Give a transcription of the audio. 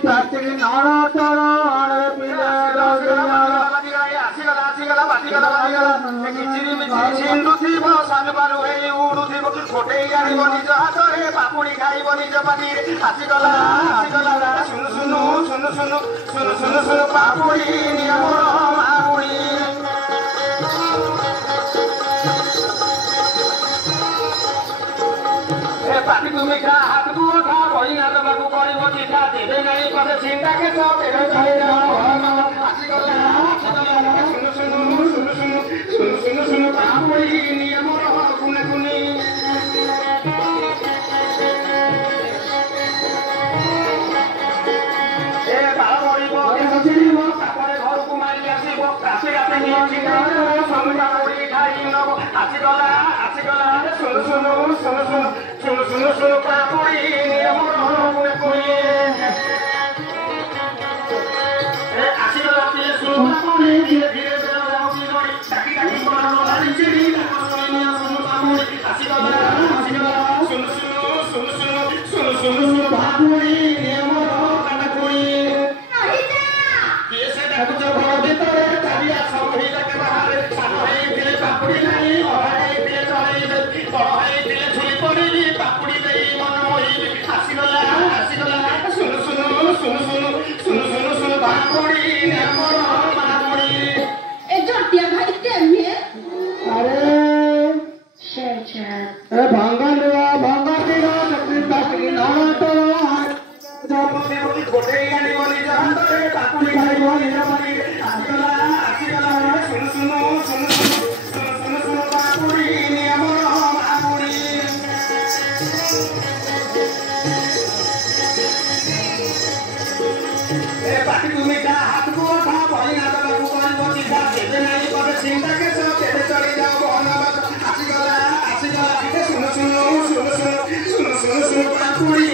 plastic নাড়া টাড়া আড়ে পিলে আসিগলা আসিগলা বাতিগলা বাতিগলা কিচিরি মিচিরি ছিন্দুথিব সানবারু হেই উড়ুথিব ফোটেই আনিব নিজ হাতরে পাপুড়ি খাইব নিজ পাটিরে আসিগলা আসিগলা শুনু শুনু শুনু শুনু শুনু শুনু শুনু পাপুড়ি নিয়মর মাপুড়ি পাটি তুমি খা হাত কুয়ো খা বই না তোমাকে করিব চিঠা দেবে নাই পথে চিন্তাকে সব এনে চলে যাও আসিগলা আসিগলা শুনু শুনু শুনু শুনু শুনু শুনু শুনু পাপুড়ি নিয়মর কুনে কুনি এ বাল মরিব কেন চিনিব তারপরে ঘরକୁ মারি আসিব রাতে রাতে নিয়ে চিঠা সমুদ্র মুড়ি খাই নব আসিগলা আসিগলা শুনু শুনু শুনু শুনু শুনু শুনু শুনু পাপুড়ি নিয়মর কুনে কুনি এ আসিগলা দিয়ে শুনু পাপুড়ি ধীরে ধীরে যাও বিজড়ি টাকি টাকি করো লাড়ি চিড়ি দেখো শুনিয়া শুনু পাপুড়ি আসিগলা আসিগলা শুনু শুনু শুনু শুনু শুনু শুনু শুনু পাপুড়ি নিয়মর কুনে কুনি কেসে দেখো ঘর ভিতরে চারিয়া সম্ভিলাকে বাহারে সান হইলে পাপুড়ি নাই হইলে চলে বড় হইলে ঝুলি পড়িবি পাপুড়ি দেই মন মইবি আসিগলা আসিগলা শুনু শুনু শুনু শুনু শুনু শুনু শুনু পাপুড়ি নিয়মর মাপুড়ি এ জটিয়া ভাই তেমনি আরে এ ভাঙ্গা লিয়া ভাঙ্গা দিগা প্লাস্টিক নাড়া টাড়া ফোটেই আনিব নিজ হাতরে পাপুড়ি খাইব নিজ পাটিরে আসিগলা আসিগলা শুনু শুনু শুনু শুনু শুনু শুনু শুনু পাপুড়ি নিয়মর মাপুড়ি এ পাটি তুমি খা হাত কুয়ো খা বই না তোমাকে করিব চিঠা দেবে নাই পথে চিন্তাকে সব কেটে চলে যাও বনবাস আসিগলা আসিগলা শুনু শুনু শুনু শুনু শুনু শুনু শুনু পাপুড়ি